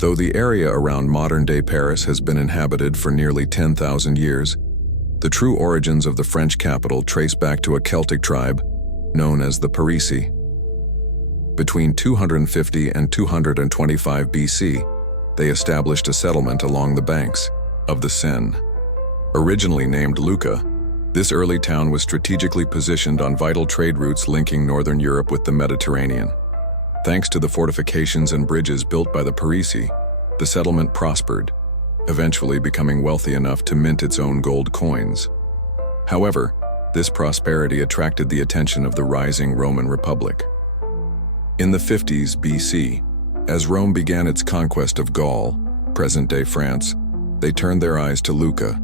Though the area around modern-day Paris has been inhabited for nearly 10,000 years, the true origins of the French capital trace back to a Celtic tribe known as the Parisii. Between 250 and 225 BC, they established a settlement along the banks of the Seine. Originally named Lucca, this early town was strategically positioned on vital trade routes linking northern Europe with the Mediterranean. Thanks to the fortifications and bridges built by the Parisii, the settlement prospered, eventually becoming wealthy enough to mint its own gold coins. However, this prosperity attracted the attention of the rising Roman Republic. In the 50s BC, as Rome began its conquest of Gaul, present-day France, they turned their eyes to Lucca.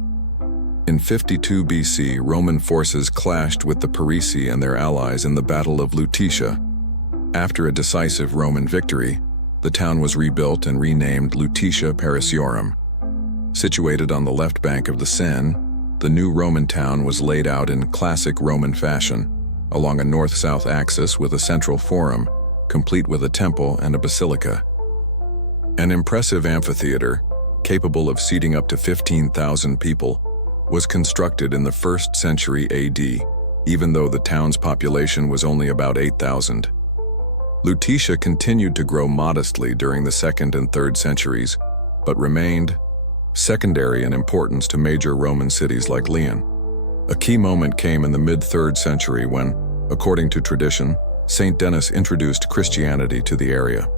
In 52 BC, Roman forces clashed with the Parisii and their allies in the Battle of Lutetia. After a decisive Roman victory, the town was rebuilt and renamed Lutetia Parisiorum. Situated on the left bank of the Seine, the new Roman town was laid out in classic Roman fashion, along a north-south axis with a central forum, complete with a temple and a basilica. An impressive amphitheater, capable of seating up to 15,000 people, was constructed in the 1st century AD, even though the town's population was only about 8,000. Lutetia continued to grow modestly during the 2nd and 3rd centuries, but remained secondary in importance to major Roman cities like Lyon. A key moment came in the mid-3rd century when, according to tradition, Saint Denis introduced Christianity to the area.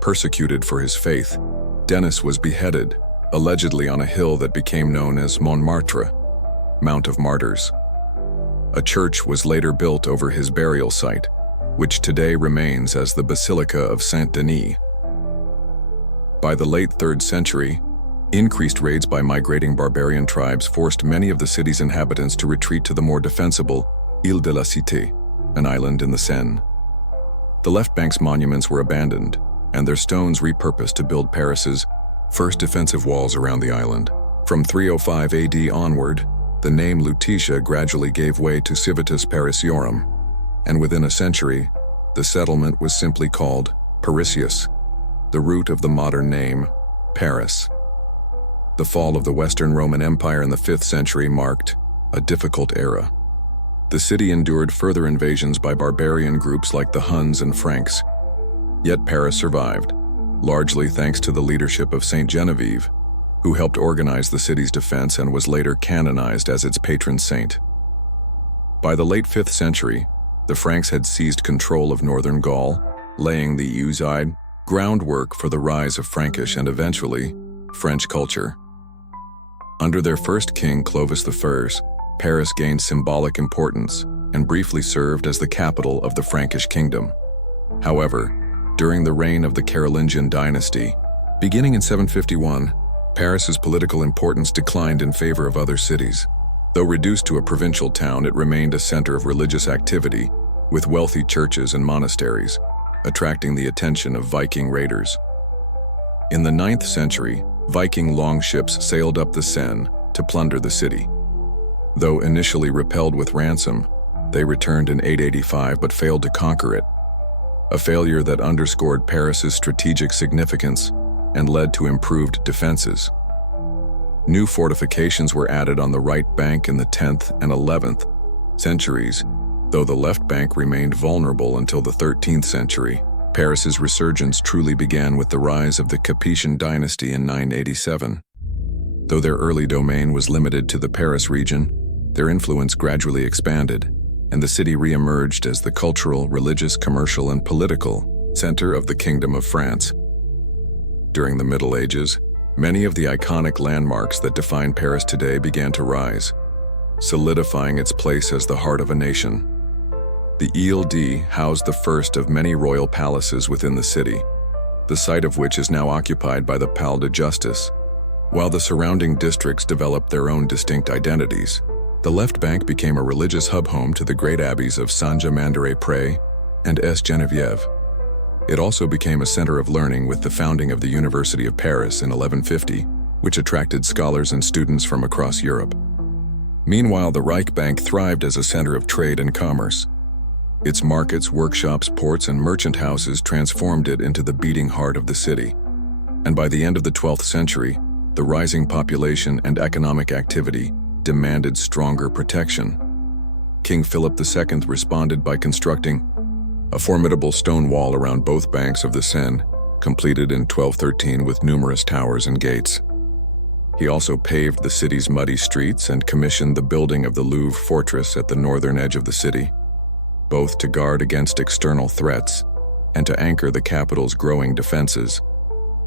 Persecuted for his faith, Denis was beheaded, allegedly on a hill that became known as Montmartre, Mount of Martyrs. A church was later built over his burial site, which today remains as the Basilica of Saint-Denis. By the late 3rd century, increased raids by migrating barbarian tribes forced many of the city's inhabitants to retreat to the more defensible Île de la Cité, an island in the Seine. The left bank's monuments were abandoned, and their stones repurposed to build Paris's first defensive walls around the island. From 305 AD onward, the name Lutetia gradually gave way to Civitas Parisiorum, and within a century, the settlement was simply called Parisius, the root of the modern name, Paris. The fall of the Western Roman Empire in the 5th century marked a difficult era. The city endured further invasions by barbarian groups like the Huns and Franks. Yet Paris survived, largely thanks to the leadership of Saint Genevieve, who helped organize the city's defense and was later canonized as its patron saint. By the late 5th century, the Franks had seized control of northern Gaul, laying the Euside groundwork for the rise of Frankish and eventually French culture. Under their first king, Clovis I, Paris gained symbolic importance and briefly served as the capital of the Frankish kingdom. However, during the reign of the Carolingian dynasty, beginning in 751, Paris's political importance declined in favor of other cities. Though reduced to a provincial town, it remained a center of religious activity, with wealthy churches and monasteries, attracting the attention of Viking raiders. In the 9th century, Viking longships sailed up the Seine to plunder the city. Though initially repelled with ransom, they returned in 885 but failed to conquer it, a failure that underscored Paris's strategic significance and led to improved defenses. New fortifications were added on the right bank in the 10th and 11th centuries, though the left bank remained vulnerable until the 13th century. Paris's resurgence truly began with the rise of the Capetian dynasty in 987. Though their early domain was limited to the Paris region, their influence gradually expanded, and the city re-emerged as the cultural, religious, commercial, and political center of the Kingdom of France. During the Middle Ages, many of the iconic landmarks that define Paris today began to rise, solidifying its place as the heart of a nation. The Île de housed the first of many royal palaces within the city, the site of which is now occupied by the Palais de Justice. While the surrounding districts developed their own distinct identities, the left bank became a religious hub home to the great abbeys of Saint-Germain-des-Prés and Sainte-Geneviève. It also became a center of learning with the founding of the University of Paris in 1150, which attracted scholars and students from across Europe. Meanwhile, the Reich Bank thrived as a center of trade and commerce. Its markets, workshops, ports, and merchant houses transformed it into the beating heart of the city. and by the end of the 12th century, the rising population and economic activity demanded stronger protection. King Philip II responded by constructing a formidable stone wall around both banks of the Seine, completed in 1213 with numerous towers and gates. He also paved the city's muddy streets and commissioned the building of the Louvre fortress at the northern edge of the city, both to guard against external threats and to anchor the capital's growing defenses.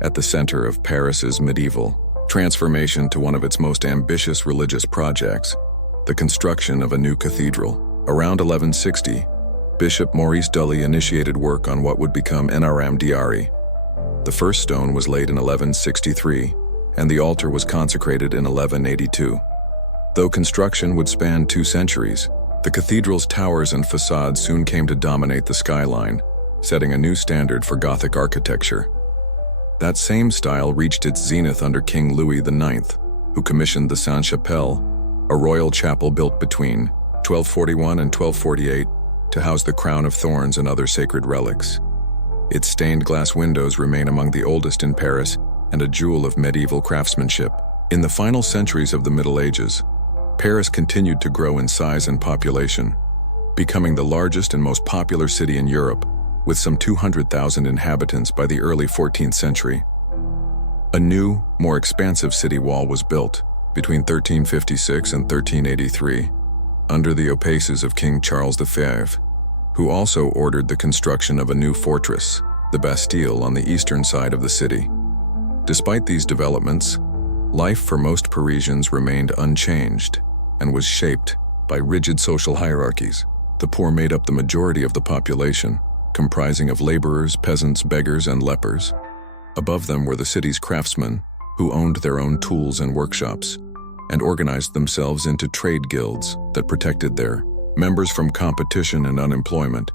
At the center of Paris's medieval transformation to one of its most ambitious religious projects, the construction of a new cathedral. Around 1160, Bishop Maurice Dully initiated work on what would become Notre Dame. The first stone was laid in 1163, and the altar was consecrated in 1182. Though construction would span 2 centuries, the cathedral's towers and facades soon came to dominate the skyline, setting a new standard for Gothic architecture. That same style reached its zenith under King Louis IX, who commissioned the Sainte-Chapelle, a royal chapel built between 1241 and 1248 to house the crown of thorns and other sacred relics. Its stained glass windows remain among the oldest in Paris and a jewel of medieval craftsmanship. In the final centuries of the Middle Ages, Paris continued to grow in size and population, becoming the largest and most popular city in Europe, with some 200,000 inhabitants by the early 14th century. A new, more expansive city wall was built between 1356 and 1383, under the auspices of King Charles V, who also ordered the construction of a new fortress, the Bastille, on the eastern side of the city. Despite these developments, life for most Parisians remained unchanged and was shaped by rigid social hierarchies. The poor made up the majority of the population, comprising of laborers, peasants, beggars, and lepers. Above them were the city's craftsmen, who owned their own tools and workshops, and organized themselves into trade guilds that protected their members from competition and unemployment.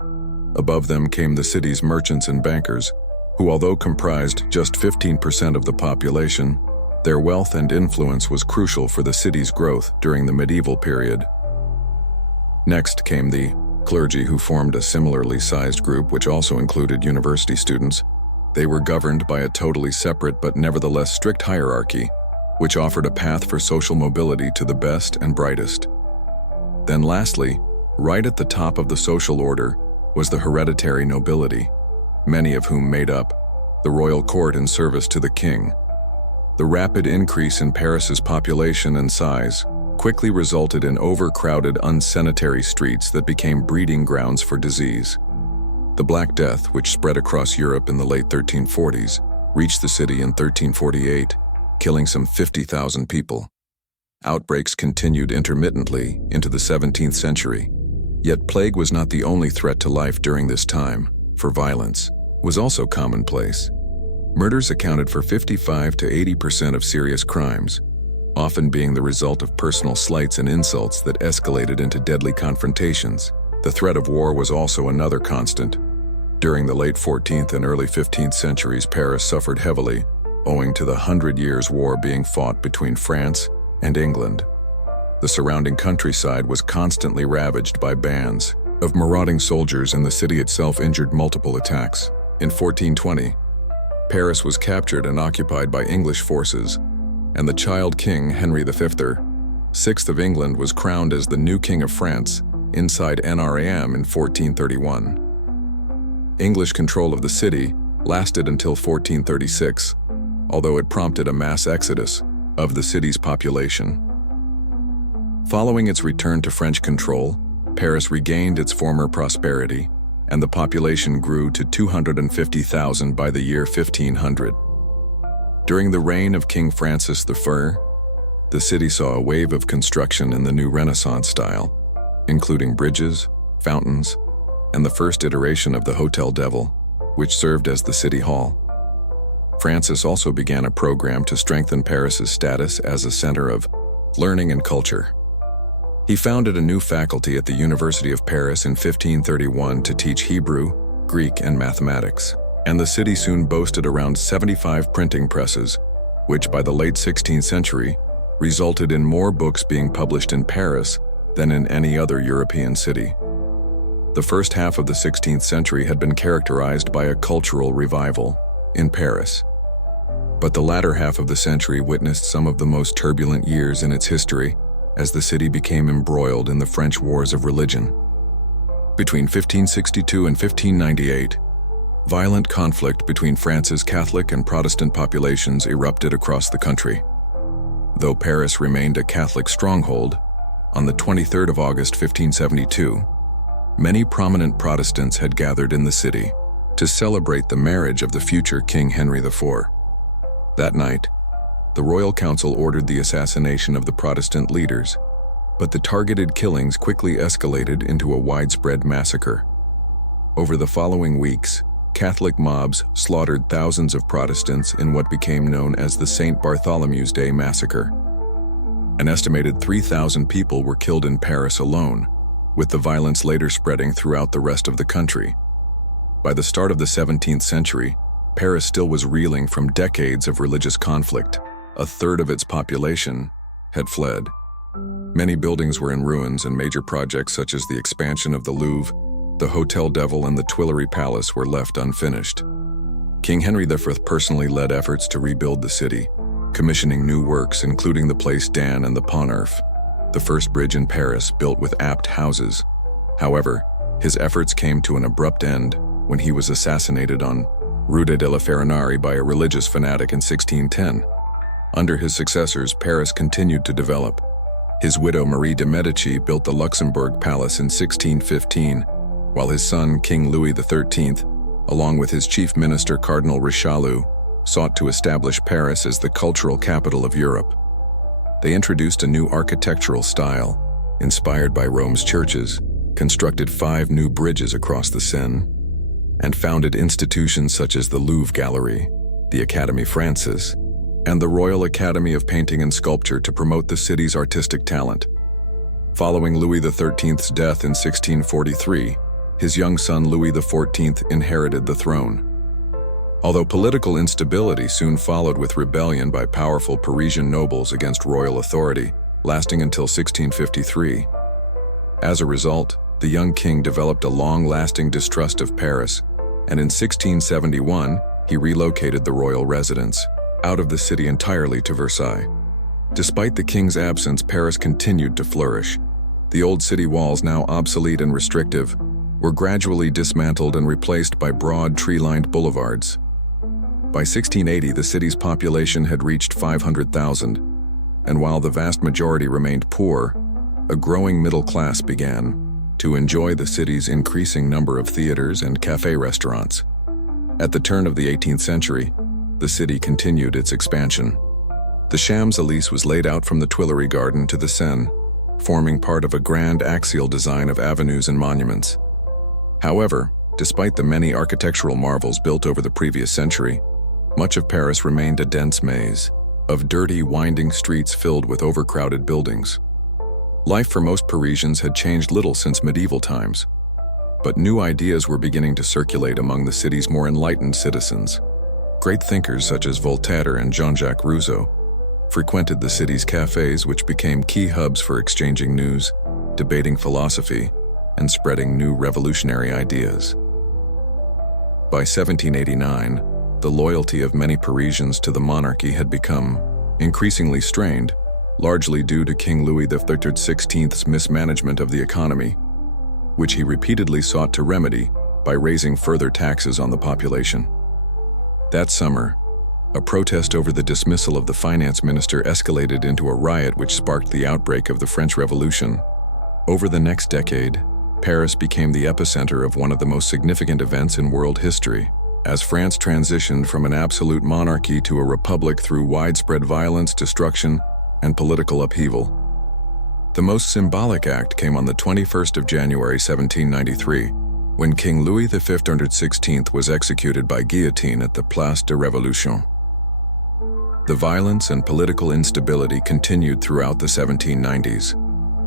Above them came the city's merchants and bankers, who, although comprised just 15% of the population, their wealth and influence was crucial for the city's growth during the medieval period. Next came the clergy, who formed a similarly sized group which also included university students. They were governed by a totally separate but nevertheless strict hierarchy, which offered a path for social mobility to the best and brightest. Then lastly, right at the top of the social order, was the hereditary nobility, many of whom made up the royal court in service to the king. The rapid increase in Paris's population and size quickly resulted in overcrowded, unsanitary streets that became breeding grounds for disease. The Black Death, which spread across Europe in the late 1340s, reached the city in 1348, killing some 50,000 people. Outbreaks continued intermittently into the 17th century. Yet plague was not the only threat to life during this time, for violence was also commonplace. Murders accounted for 55 to 80% of serious crimes, often being the result of personal slights and insults that escalated into deadly confrontations. The threat of war was also another constant. During the late 14th and early 15th centuries, Paris suffered heavily, owing to the 100 Years' War being fought between France and England. The surrounding countryside was constantly ravaged by bands of marauding soldiers, and the city itself endured multiple attacks. In 1420, Paris was captured and occupied by English forces, and the child king Henry V, Sixth of England, was crowned as the new king of France inside Notre Dame in 1431. English control of the city lasted until 1436, although it prompted a mass exodus of the city's population. Following its return to French control, Paris regained its former prosperity, and the population grew to 250,000 by the year 1500. During the reign of King Francis I, the city saw a wave of construction in the new Renaissance style, including bridges, fountains, and the first iteration of the Hotel Devil, which served as the city hall. Francis also began a program to strengthen Paris's status as a center of learning and culture. He founded a new faculty at the University of Paris in 1531 to teach Hebrew, Greek, and mathematics, and the city soon boasted around 75 printing presses, which by the late 16th century resulted in more books being published in Paris than in any other European city. The first half of the 16th century had been characterized by a cultural revival in Paris. But the latter half of the century witnessed some of the most turbulent years in its history as the city became embroiled in the French Wars of Religion. Between 1562 and 1598, violent conflict between France's Catholic and Protestant populations erupted across the country. Though Paris remained a Catholic stronghold, on the 23rd of August 1572, many prominent Protestants had gathered in the city to celebrate the marriage of the future King Henry IV. That night, the Royal Council ordered the assassination of the Protestant leaders, but the targeted killings quickly escalated into a widespread massacre. Over the following weeks, Catholic mobs slaughtered thousands of Protestants in what became known as the St. Bartholomew's Day Massacre. An estimated 3,000 people were killed in Paris alone, with the violence later spreading throughout the rest of the country. By the start of the 17th century, Paris still was reeling from decades of religious conflict. A third of its population had fled. Many buildings were in ruins, and major projects such as the expansion of the Louvre, the Hotel Devil, and the Tuileries Palace were left unfinished. King Henry V personally led efforts to rebuild the city, commissioning new works including the Place d'Anne and the Pont Neuf, the first bridge in Paris built with apt houses. However, his efforts came to an abrupt end when he was assassinated on Rue de la Ferronnerie by a religious fanatic in 1610. Under his successors, Paris continued to develop. His widow Marie de Medici built the Luxembourg Palace in 1615, while his son, King Louis XIII, along with his chief minister Cardinal Richelieu, sought to establish Paris as the cultural capital of Europe. They introduced a new architectural style, inspired by Rome's churches, constructed 5 new bridges across the Seine, and founded institutions such as the Louvre Gallery, the Académie Française, and the Royal Academy of Painting and Sculpture to promote the city's artistic talent. Following Louis XIII's death in 1643, his young son Louis XIV inherited the throne. Although political instability soon followed with rebellion by powerful Parisian nobles against royal authority, lasting until 1653. As a result, the young king developed a long-lasting distrust of Paris, and in 1671, he relocated the royal residence out of the city entirely to Versailles. Despite the king's absence, Paris continued to flourish. The old city walls, now obsolete and restrictive, were gradually dismantled and replaced by broad tree-lined boulevards. By 1680, the city's population had reached 500,000, and while the vast majority remained poor, a growing middle class began to enjoy the city's increasing number of theaters and café restaurants. At the turn of the 18th century, the city continued its expansion. The Champs-Élysées was laid out from the Tuileries Garden to the Seine, forming part of a grand axial design of avenues and monuments. However, despite the many architectural marvels built over the previous century, much of Paris remained a dense maze of dirty, winding streets filled with overcrowded buildings. Life for most Parisians had changed little since medieval times, but new ideas were beginning to circulate among the city's more enlightened citizens. Great thinkers such as Voltaire and Jean-Jacques Rousseau frequented the city's cafes, which became key hubs for exchanging news, debating philosophy, and spreading new revolutionary ideas. By 1789, the loyalty of many Parisians to the monarchy had become increasingly strained, largely due to King Louis XIV's mismanagement of the economy, which he repeatedly sought to remedy by raising further taxes on the population. That summer, a protest over the dismissal of the finance minister escalated into a riot which sparked the outbreak of the French Revolution. Over the next decade, Paris became the epicenter of one of the most significant events in world history, as France transitioned from an absolute monarchy to a republic through widespread violence, destruction, and political upheaval. The most symbolic act came on the 21st of January 1793, when King Louis XV was executed by guillotine at the Place de Révolution. The violence and political instability continued throughout the 1790s,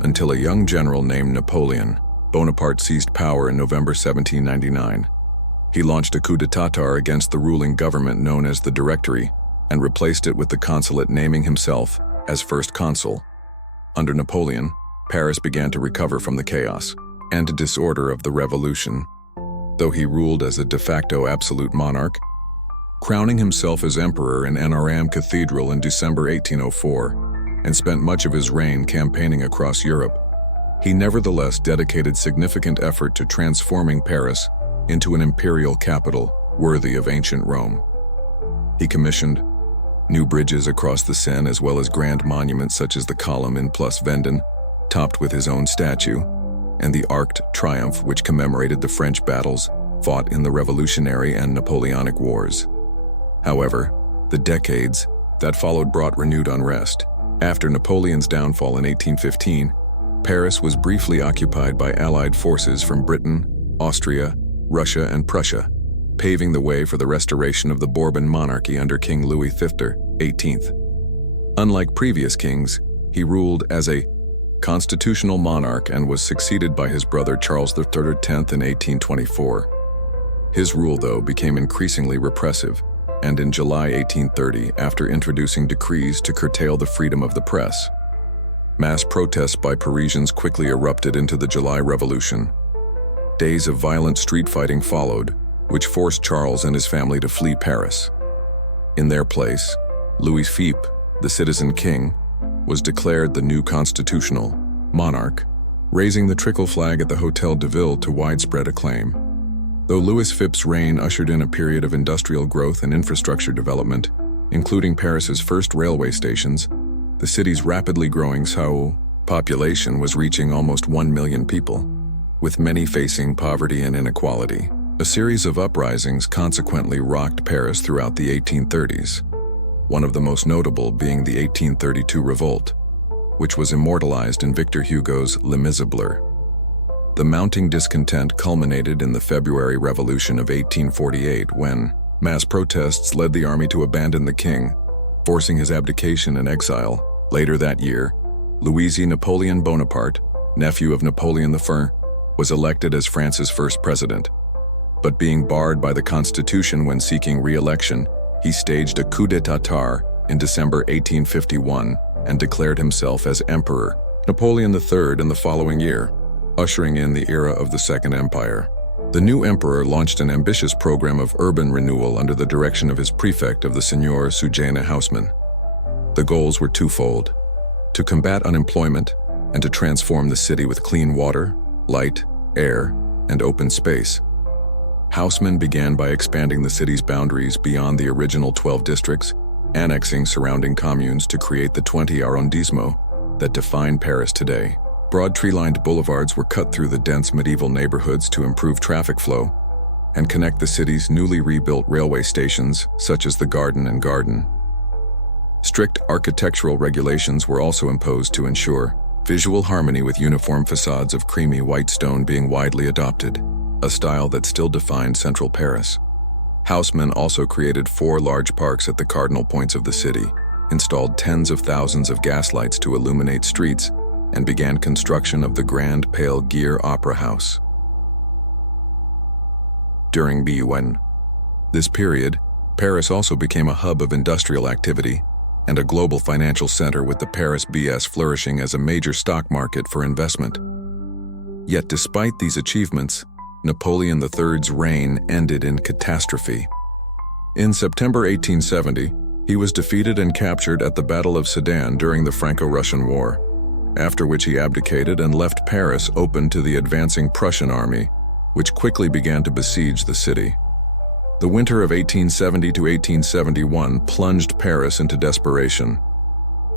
until a young general named Napoleon Bonaparte seized power in November 1799. He launched a coup d'état against the ruling government known as the Directory and replaced it with the consulate, naming himself as first consul. Under Napoleon, Paris began to recover from the chaos and disorder of the revolution. Though he ruled as a de facto absolute monarch, crowning himself as emperor in NRM Cathedral in December 1804, and spent much of his reign campaigning across Europe. He nevertheless dedicated significant effort to transforming Paris into an imperial capital worthy of ancient Rome. He commissioned new bridges across the Seine as well as grand monuments such as the Column in Place Vendôme, topped with his own statue, and the Arc de Triomphe, which commemorated the French battles fought in the Revolutionary and Napoleonic Wars. However, the decades that followed brought renewed unrest. After Napoleon's downfall in 1815, Paris was briefly occupied by Allied forces from Britain, Austria, Russia, and Prussia, paving the way for the restoration of the Bourbon monarchy under King Louis XVIII. Unlike previous kings, he ruled as a constitutional monarch and was succeeded by his brother Charles III in 1824. His rule, though, became increasingly repressive, and in July 1830, after introducing decrees to curtail the freedom of the press, mass protests by Parisians quickly erupted into the July Revolution. Days of violent street fighting followed, which forced Charles and his family to flee Paris. In their place, Louis Philippe, the citizen king, was declared the new constitutional monarch, raising the tricolor flag at the Hôtel de Ville to widespread acclaim. Though Louis Philippe's reign ushered in a period of industrial growth and infrastructure development, including Paris's first railway stations, the city's rapidly growing population was reaching almost 1 million people, with many facing poverty and inequality. A series of uprisings consequently rocked Paris throughout the 1830s, one of the most notable being the 1832 revolt, which was immortalized in Victor Hugo's Les Miserables. The mounting discontent culminated in the February Revolution of 1848 when mass protests led the army to abandon the king, forcing his abdication and exile. Later that year, Louis-Napoleon Bonaparte, nephew of Napoleon I, was elected as France's first president. But being barred by the Constitution when seeking re-election, he staged a coup d'état in December 1851 and declared himself as Emperor Napoleon III in the following year, ushering in the era of the Second Empire. The new emperor launched an ambitious program of urban renewal under the direction of his prefect of the Seigneur Sujeina Haussmann. The goals were twofold: to combat unemployment and to transform the city with clean water, light, air, and open space. Haussmann began by expanding the city's boundaries beyond the original 12 districts, annexing surrounding communes to create the 20 arrondissements that define Paris today. Broad tree-lined boulevards were cut through the dense medieval neighborhoods to improve traffic flow and connect the city's newly rebuilt railway stations, such as the Garden and Garden. Strict architectural regulations were also imposed to ensure visual harmony, with uniform facades of creamy white stone being widely adopted, a style that still defined central Paris. Haussmann also created 4 large parks at the cardinal points of the city, installed tens of thousands of gaslights to illuminate streets, and began construction of the Grand Pale Gear Opera House. During this period, Paris also became a hub of industrial activity and a global financial center, with the Paris BS flourishing as a major stock market for investment. Yet despite these achievements, Napoleon III's reign ended in catastrophe. In September 1870, he was defeated and captured at the Battle of Sedan during the Franco-Russian War, after which he abdicated and left Paris open to the advancing Prussian army, which quickly began to besiege the city. The winter of 1870 to 1871 plunged Paris into desperation.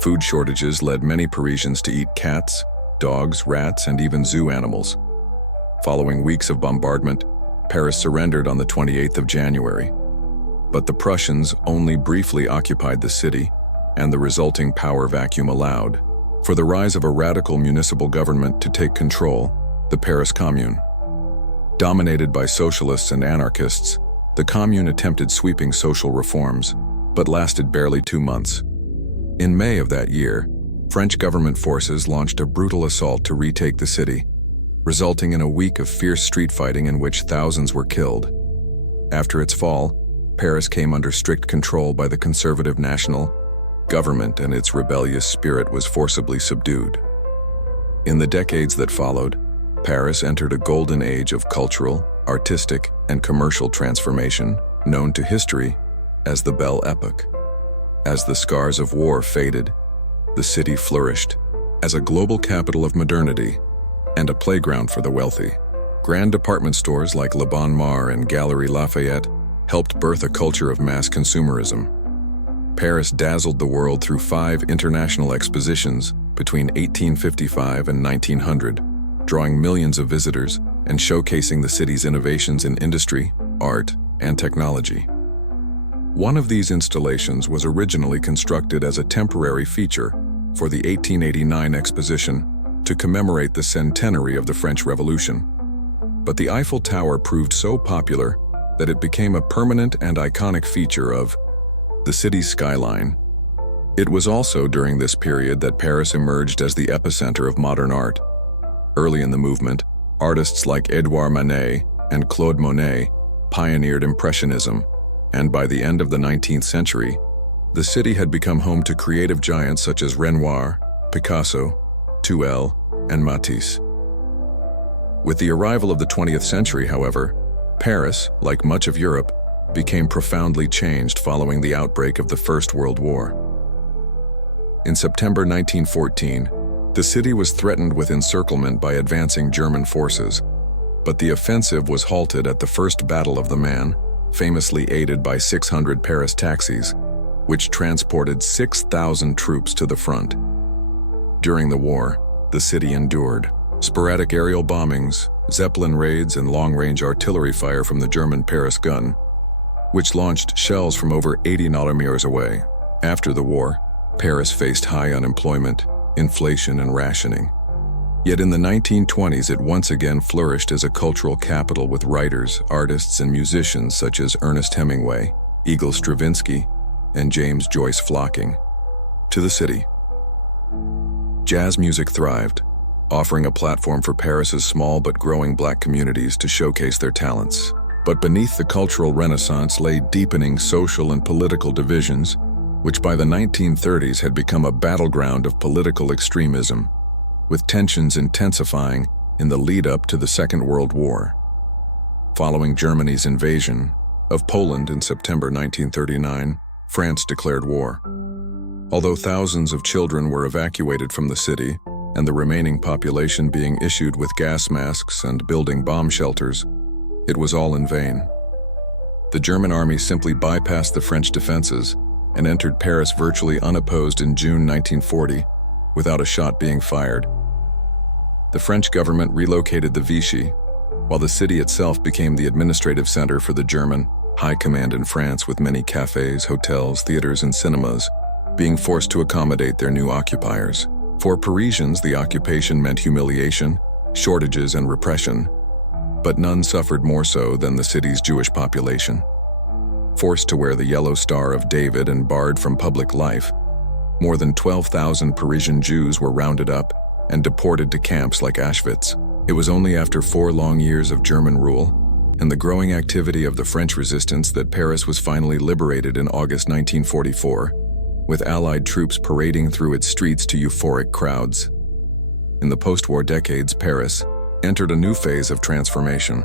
Food shortages led many Parisians to eat cats, dogs, rats, and even zoo animals. Following weeks of bombardment, Paris surrendered on the 28th of January. But the Prussians only briefly occupied the city, and the resulting power vacuum allowed for the rise of a radical municipal government to take control, the Paris Commune. Dominated by socialists and anarchists, the Commune attempted sweeping social reforms, but lasted barely 2 months. In May of that year, French government forces launched a brutal assault to retake the city, resulting in a week of fierce street fighting in which thousands were killed. After its fall, Paris came under strict control by the conservative national government, and its rebellious spirit was forcibly subdued. In the decades that followed, Paris entered a golden age of cultural, artistic, and commercial transformation, known to history as the Belle Epoque. As the scars of war faded, the city flourished as a global capital of modernity and a playground for the wealthy. Grand department stores like Le Bon Mar and Galeries Lafayette helped birth a culture of mass consumerism. Paris dazzled the world through 5 international expositions between 1855 and 1900, drawing millions of visitors and showcasing the city's innovations in industry, art, and technology. One of these installations was originally constructed as a temporary feature for the 1889 exposition to commemorate the centenary of the French Revolution. But the Eiffel Tower proved so popular that it became a permanent and iconic feature of the city's skyline. It was also during this period that Paris emerged as the epicenter of modern art. Early in the movement, artists like Edouard Manet and Claude Monet pioneered Impressionism, and by the end of the 19th century, the city had become home to creative giants such as Renoir, Picasso, Touel, and Matisse. With the arrival of the 20th century, however, Paris, like much of Europe, became profoundly changed following the outbreak of the First World War. In September 1914, the city was threatened with encirclement by advancing German forces, but the offensive was halted at the First Battle of the Marne, famously aided by 600 Paris taxis, which transported 6,000 troops to the front. During the war, the city endured sporadic aerial bombings, Zeppelin raids, and long-range artillery fire from the German Paris gun, which launched shells from over 80 kilometers away. After the war, Paris faced high unemployment, inflation, and rationing. Yet in the 1920s, it once again flourished as a cultural capital with writers, artists, and musicians such as Ernest Hemingway, Igor Stravinsky, and James Joyce flocking to the city. Jazz music thrived, offering a platform for Paris's small but growing black communities to showcase their talents. But beneath the cultural renaissance lay deepening social and political divisions, which by the 1930s had become a battleground of political extremism, with tensions intensifying in the lead-up to the Second World War. Following Germany's invasion of Poland in September 1939, France declared war. Although thousands of children were evacuated from the city, and the remaining population being issued with gas masks and building bomb shelters, it was all in vain. The German army simply bypassed the French defenses and entered Paris virtually unopposed in June 1940, without a shot being fired. The French government relocated the Vichy, while the city itself became the administrative center for the German high command in France, with many cafes, hotels, theaters, and cinemas being forced to accommodate their new occupiers. For Parisians, the occupation meant humiliation, shortages, and repression, but none suffered more so than the city's Jewish population. Forced to wear the yellow Star of David and barred from public life, more than 12,000 Parisian Jews were rounded up and deported to camps like Auschwitz. It was only after 4 long years of German rule and the growing activity of the French resistance that Paris was finally liberated in August 1944, with Allied troops parading through its streets to euphoric crowds. In the post-war decades, Paris entered a new phase of transformation.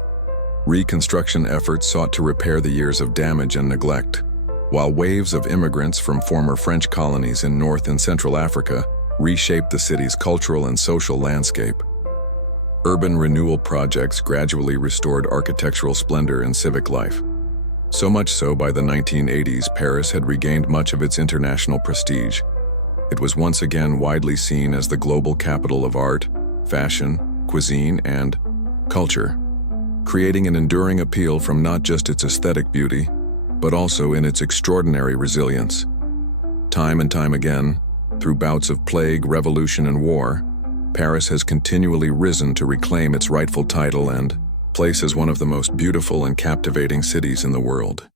Reconstruction efforts sought to repair the years of damage and neglect, while waves of immigrants from former French colonies in North and Central Africa reshaped the city's cultural and social landscape. Urban renewal projects gradually restored architectural splendor and civic life. So much so, by the 1980s, Paris had regained much of its international prestige. It was once again widely seen as the global capital of art, fashion, cuisine, and culture, creating an enduring appeal from not just its aesthetic beauty, but also in its extraordinary resilience. Time and time again, through bouts of plague, revolution, and war, Paris has continually risen to reclaim its rightful title and place as one of the most beautiful and captivating cities in the world.